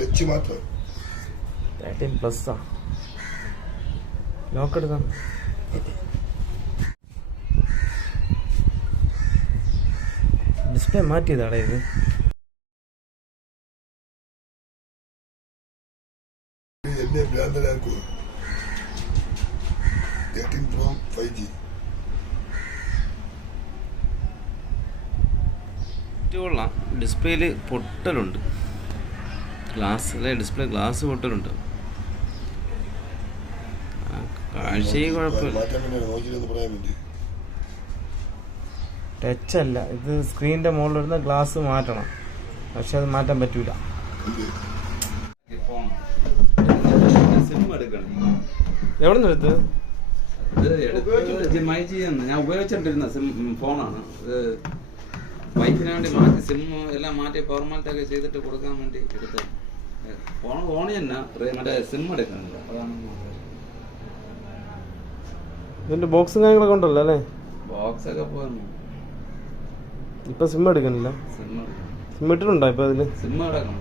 Touch മാത്രം 13+. Lock എടുക്കാം. Display മാറ്റിയതാടേ ഇത്. എന്നെ ഭ്രാന്തനാക്കുക. 13 Pro 5G. കൊള്ളാം. ഡിസ്പ്ലേയിൽ പൊട്ടലുണ്ട്. ഡിസ്പ്ലേ ഗ്ലാസ് പൊട്ടലുണ്ട്. കാഴ്ചയും കുഴപ്പമില്ല. ടച്ച് അല്ല ഇത്, സ്ക്രീനിന്റെ മുകളിൽ വരുന്ന ഗ്ലാസ് മാറ്റണം. പക്ഷെ അത് മാറ്റാൻ പറ്റൂല. എവിടെ നിന്ന് എടുത്ത്? ഞാൻ ഉപയോഗിച്ചിട്ടിരുന്ന ഫോണാണ്. വൈഫിന് വേണ്ടി മാറ്റി സിം എല്ലാം മാറ്റി ഫോർമാലിറ്റി ഒക്കെ ചെയ്തിട്ട് കൊടുക്കാൻ വേണ്ടി എടുത്തത്. ഫോണ് തന്നെ മറ്റേ സിം എടുക്കുന്നില്ല. അതാണ് ഇതിന്റെ ബോക്സും കാര്യങ്ങളൊക്കെ ഉണ്ടല്ലോ അല്ലേ? ബോക്സ് ഒക്കെ പോയിരുന്നു. ഇപ്പൊ സിം എടുക്കണില്ല. സിം ഇട്ടിട്ടുണ്ടോ ഇപ്പൊ അതില്? സിം എടുക്കണം.